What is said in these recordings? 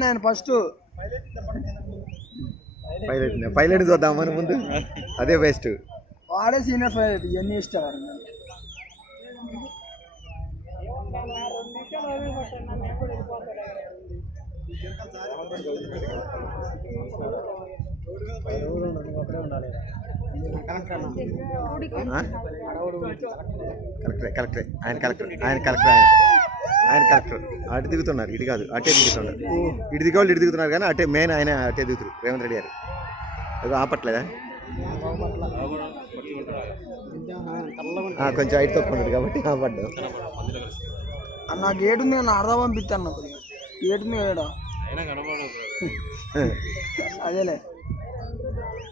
ఆయన first pilot చూద్దామని ముందు అదే బెస్ట్. వాడే సీనియర్ పైలట్ ఇవన్నీ ఇష్టం. కలెక్టరే ఆయన కలెక్టర్ అటు దిగుతున్నారు, ఇటు కాదు అటే దిగుతున్నారు. ఇటు దిగేవాళ్ళు ఇటు దిగుతున్నారు కానీ అటే మెయిన్ ఆయన అటే దిగుతారు. రేవంత్ రెడ్డి గారు అది ఆపట్లేదా? కొంచెం హైట్ తక్కువ ఉన్నది కాబట్టి ఆపడ్డా. అన్న గేట్ ఉంది అన్న, అర్థం పంపిస్తాను గేట్ మీద. అదేలే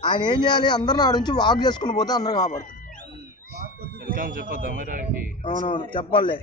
ఆయన ఏం చేయాలి, అందరిని ఆడ నుంచి వాక్ చేసుకుని పోతే అందరూ కాపాడుతారు. అవునవును చెప్పాలి.